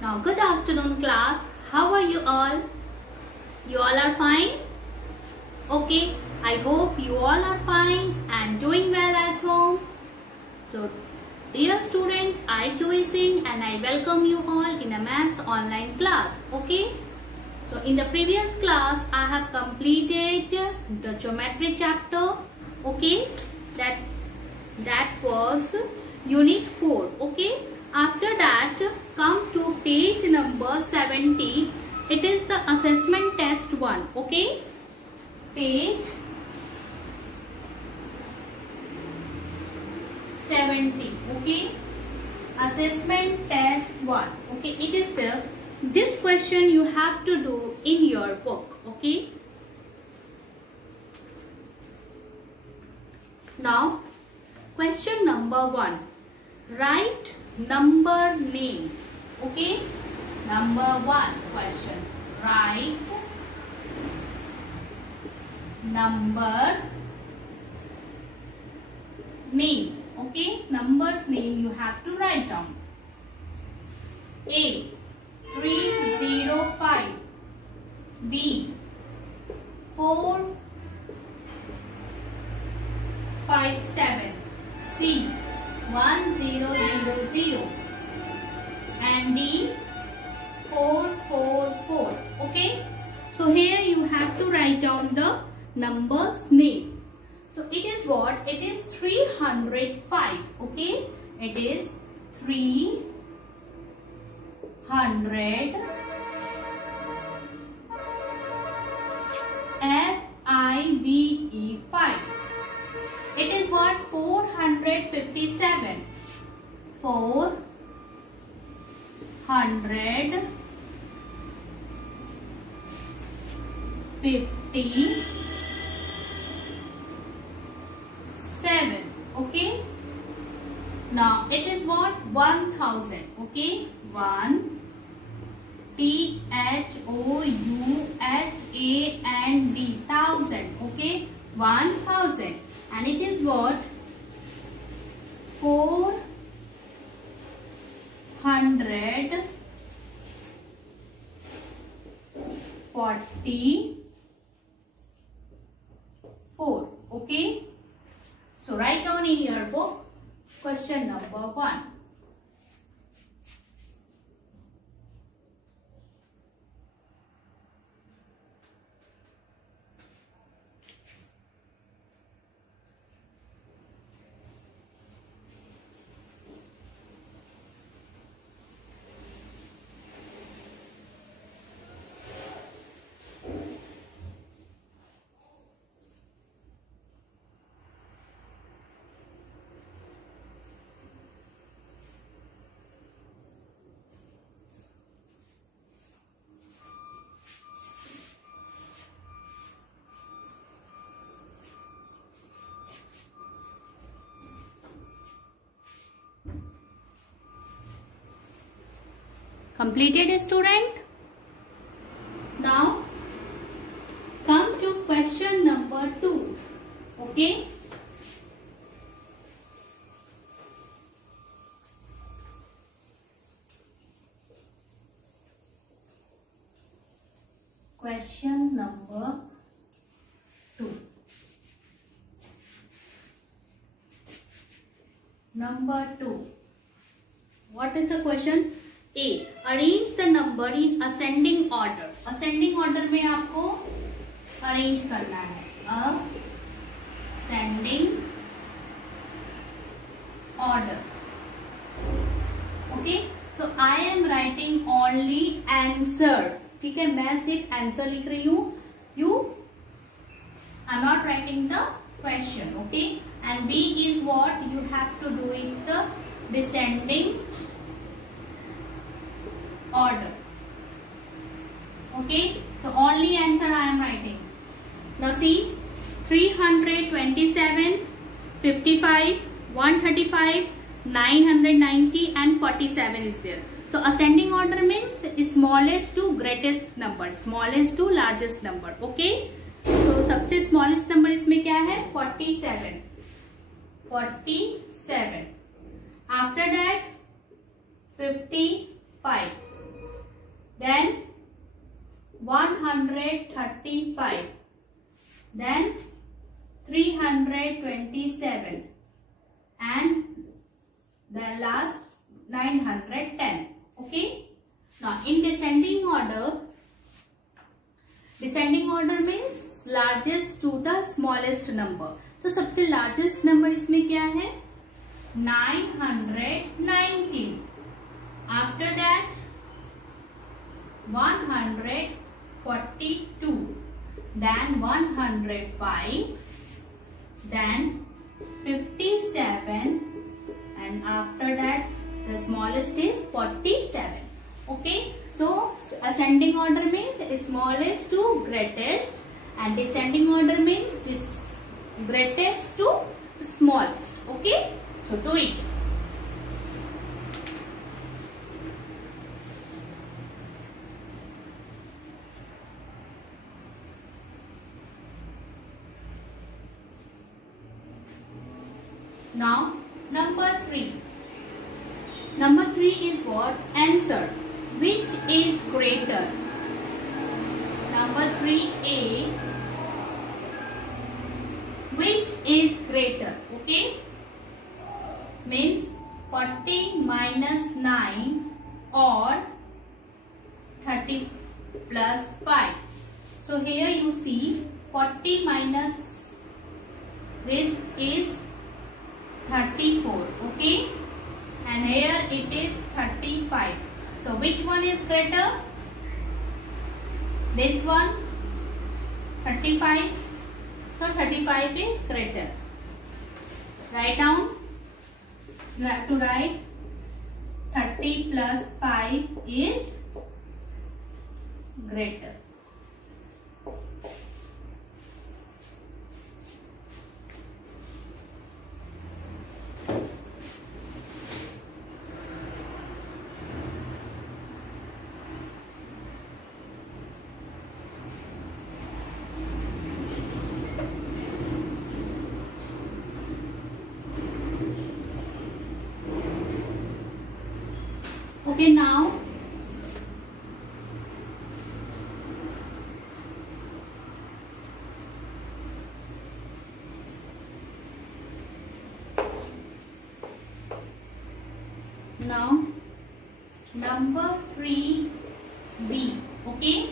Now good afternoon class. How are you all? You all are fine? Okay, I hope you all are fine and doing well at home. So dear student, I Joy Singh and I welcome you all in a maths online class. Okay. So in the previous class I have completed the geometry chapter. Okay. That was unit 4. Okay. After that, come to page number 70. It is the assessment test 1. Okay. Page 70. Okay. Assessment test 1. Okay. It is the this question you have to do in your book. Okay. Now, question number 1. Write number name. Okay. Number 1 question. Write number name. Okay. Numbers name you have to write down. A. 305. B. 457. C. 1000 and D 444. Okay, so here you have to write down the numbers name. So it is what? It is 305. Okay, it is 300 5. It is what? 457. 457. Okay. Now it is what? 1000. Okay. 1 THOUSA and D 1000. Okay. 1000. And it is what? 444. Okay. So write down in your book question number 1. Completed, student? Now come to question number 2. Okay. Question number 2. Number 2. What is the question? A. Arrange the number in ascending order. Ascending order में आपको arrange करना है. Ascending order. Okay. So I am writing only answer. ठीक है, मैं सिर्फ answer लिख रही हूँ. You are not writing the question. Okay. And B is what you have to do in the descending order. Okay, so only answer I am writing. Now see, 327, 55, 135, 990 and 47 is there. So ascending order means smallest to greatest number, smallest to largest number. Okay, so सबसे smallest number इसमें क्या है? 47. 47. After that 55. then 135, then 327, and the last 910. Okay. Now in descending order means largest to the smallest number. तो सबसे largest number इसमें क्या है? 919. After that 142, then 105, then 57, and after that the smallest is 47. Okay, so ascending order means smallest to greatest, and descending order means greatest to smallest. Okay, so do it. Now number 3. Number 3 is what? Answer. Which is greater? Number 3A. Which is greater? Okay. Means 40 minus 9 or 30 plus 5. So here you see 40 minus this is 34. Okay. And here it is 35. So which one is greater? This one, 35. So 35 is greater. Write down. You have to write 30 plus 5 is greater. Okay, now number 3B. Okay,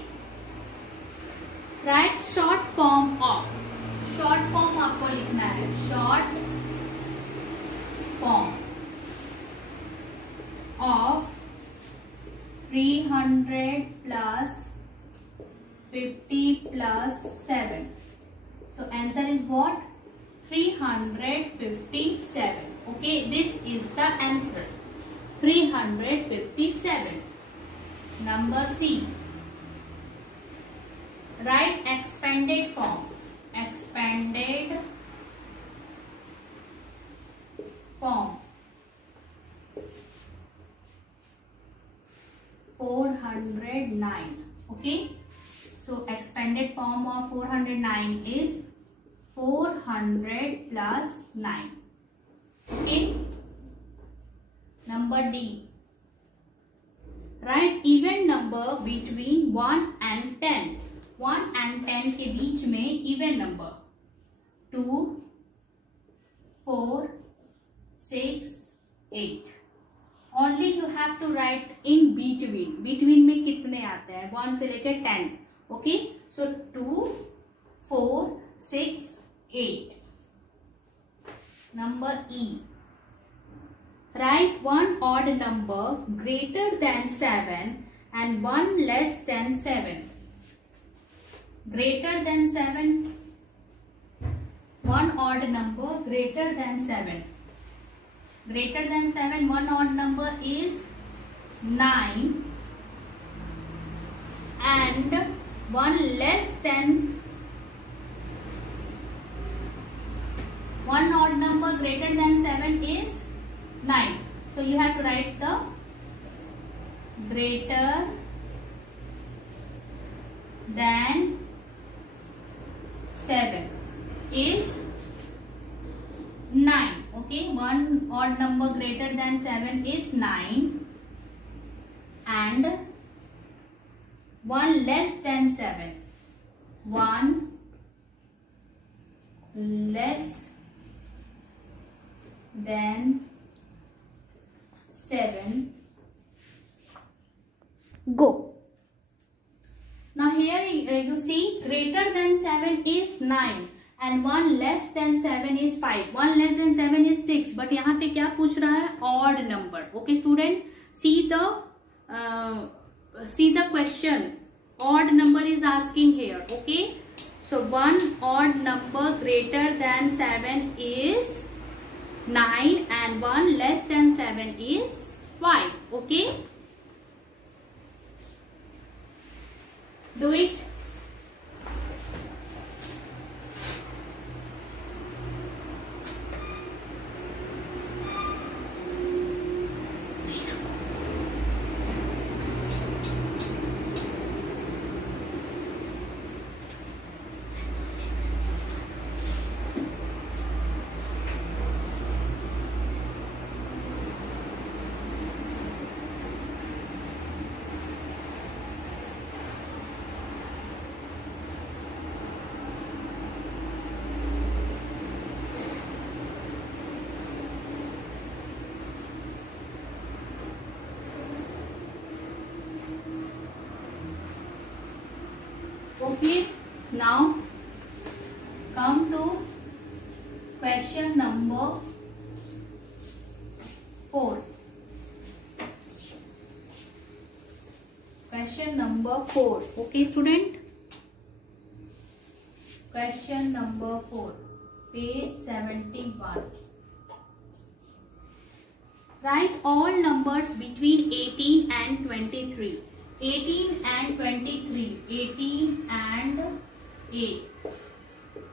write short form of. short form आपको लिखना है. short form of 300 plus 50 plus 7. So answer is what? 357. Okay, this is the answer. 357. Number C. Write expanded form. Expanded form. 409. Okay, so expanded form of 409 is 400 plus 9. Okay. Number D. Write even number between 1 and 10. 1 and 10 के बीच में even number. 2, 4, 6, 8. Only you have to write in between. Between में कितने आते हैं? 1 से लेकर 10. Okay, so 2, 4, 6, 8. Number E. Write one odd number greater than 7 and one less than 7. Greater than 7. One odd number greater than 7. Greater than 7, one odd number is 9, and one less than, one odd number greater than 7 is 9. So you have to write the greater than 7 is 9. Okay, one odd number greater than 7 is 9, and 1 less than 7. 1 less than 7. Go. Now here you see greater than 7 is 9 and 1 less than 7 is 5. 1 less than 7 is 6. But यहाँ पे क्या पूछ रहा है? Odd number. Okay student, see the question. Odd number is asking here. Okay. So one odd number greater than 7 is 9 and 1 less than 7 is 5. Okay. Do it. Okay, now come to question number 4. Question number 4. Okay, student. Question number 4, page 71. Write all numbers between 18 and 23. 18 and 23, 18 and 8,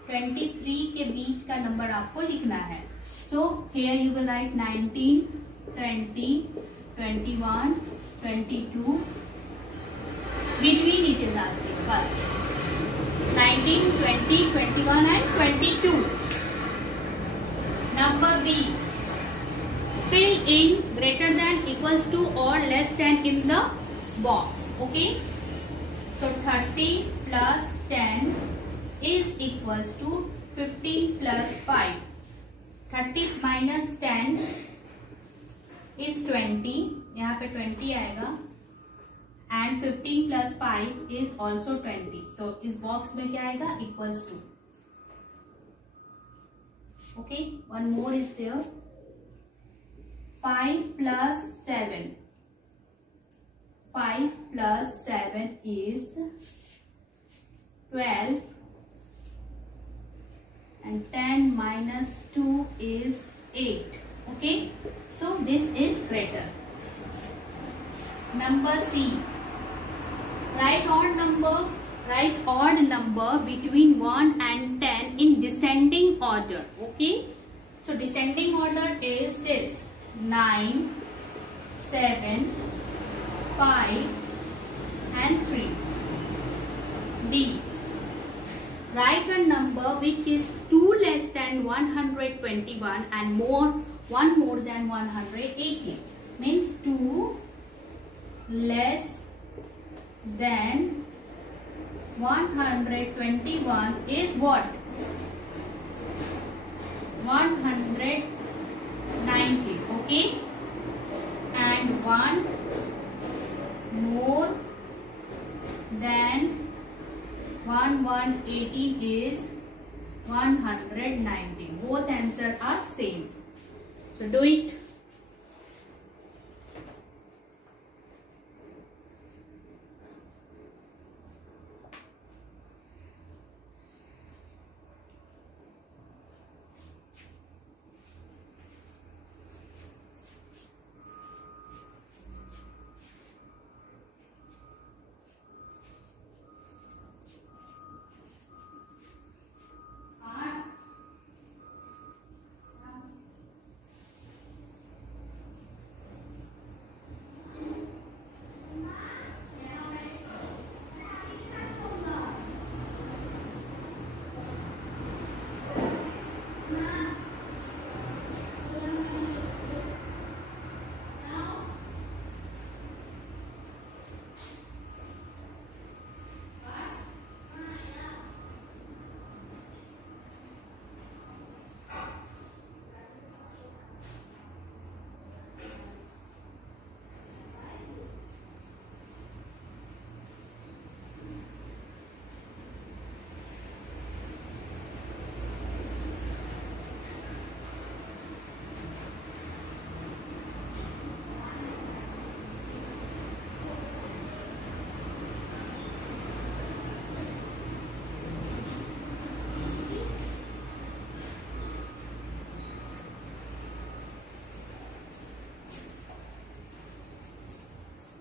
23 के बीच का number आपको लिखना है. So here you will write 19, 20, 21, 22. Between it is asking बस 19, 20, 21 and 22. Number B. Fill in greater than, equals to or less than in the box. Okay, so 30 plus 10 is equals to 15 plus 5. 30 minus 10 is 20. यहाँ पे 20 आएगा and 15 plus 5 is also 20. तो इस box में क्या आएगा? Equals to. Okay, one more is there. 5 plus 7. 5 plus 7 is 12 and 10 minus 2 is 8. Okay, so this is greater. Number C. Write odd number between 1 and 10 in descending order. Okay, so descending order is this: 9, 7, 5 and 3. D. Write a number which is 2 less than 121 and 1 more than 118. Means 2 less than 121 is what? 190. Okay, and 1 more than 118 is 190. Both answers are same. So do it.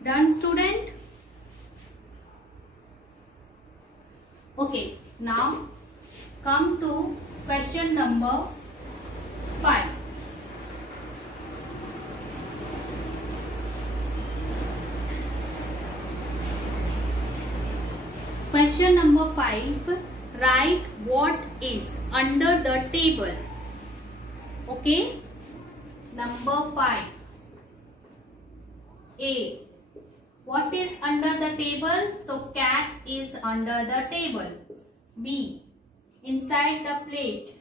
Done, student? Okay, now come to question number 5. Question number 5. Write what is under the table. Okay. Number 5. A. What is under the table? So cat is under the table. B. Inside the plate.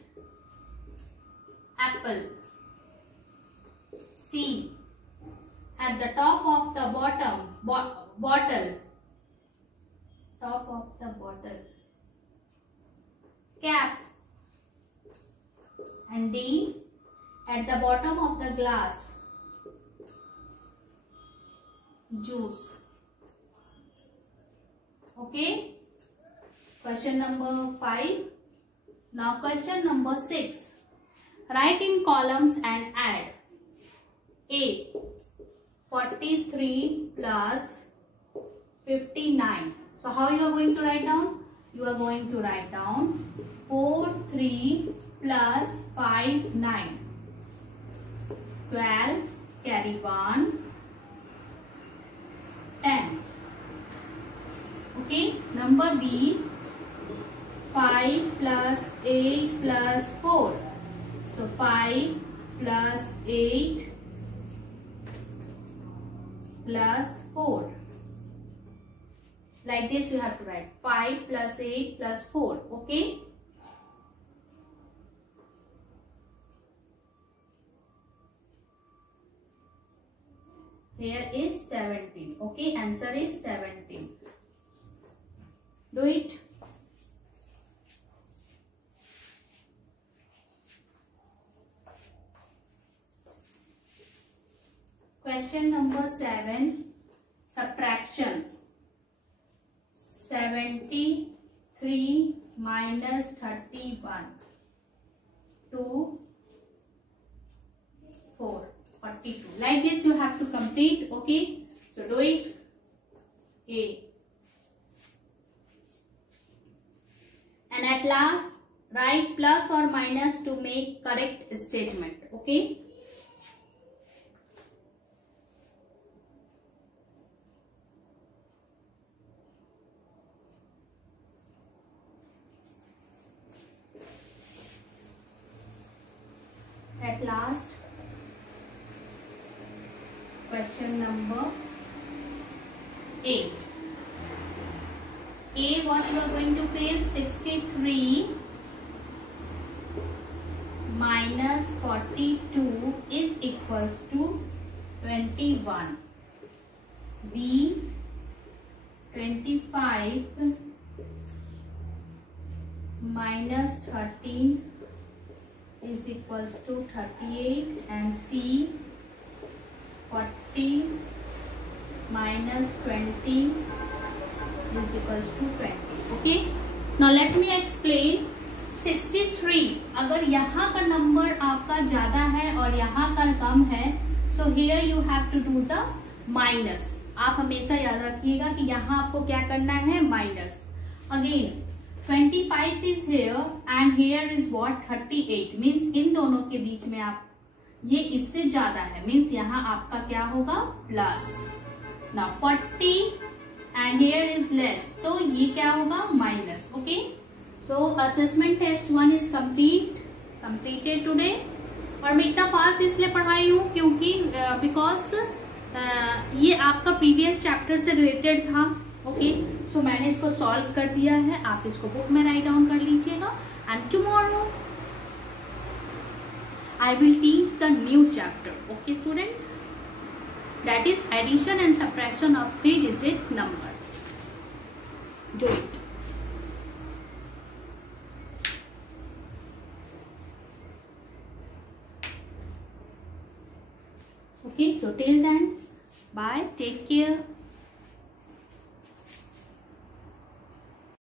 Apple. C. At the top of the bottle. Top of the bottle. Cap. And D. At the bottom of the glass. Juice. Okay. Question number 5. Now question number 6. Write in columns and add. A. 43 plus 59. So how you are going to write down? You are going to write down 43 plus 5, 9. 12, carry 1, 10. Okay, number B, 5 plus 8 plus 4. So 5 plus 8 plus 4. Like this you have to write 5 plus 8 plus 4. Okay. Here is 17. Okay, answer is 17. Do it. Question number 7. Subtraction. 73 minus 31. 2, 4. 42. Like this you have to complete. Okay. So do it. A. And at last write plus or minus to make correct statement. Okay. At last, question number 8. A, what you are going to fill? 63 minus 42 is equals to 21. B, 25 minus 13 is equals to 38, and C, 40 minus 20 is equals to 20. Okay. Now let me explain. 63 अगर यहाँ का number आपका ज्यादा है और यहाँ का कम है, so here you have to do the minus. आप हमेशा याद रखिएगा कि यहाँ आपको क्या करना है? Minus. Again 25 is here and here is what? 38. Means in दोनों के बीच में आप ये इससे ज्यादा है, मीन्स यहाँ आपका क्या होगा? Plus. Now 40 and here is less, तो ये क्या होगा? Minus. Okay. So assessment test 1 is completed today. और मैं इतना फास्ट इसलिए पढ़ाई हूँ क्योंकि बिकॉज ये आपका प्रीवियस चैप्टर से रिलेटेड था. ओके. सो मैंने इसको सॉल्व कर दिया है. आप इसको बुक में राइट डाउन कर लीजिएगा. And tomorrow I will teach the new chapter. Okay, student? That is addition and subtraction of 3-digit number. Do it. Okay, so till then, bye. Take care.